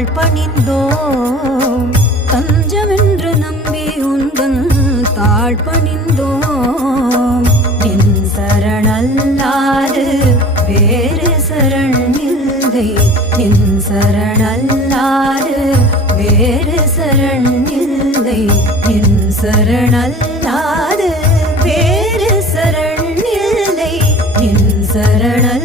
தாழ்பணிந்தோம் தஞ்சமென்று நம்பி உந்தன் தாழ்பணிந்தோம் நின் சரணல்லாது வேறு சரண் இல்லை நின் சரணல்லாது வேறு சரண் இல்லை நின் சரணல்லாது வேறு சரண் இல்லை நின் சரண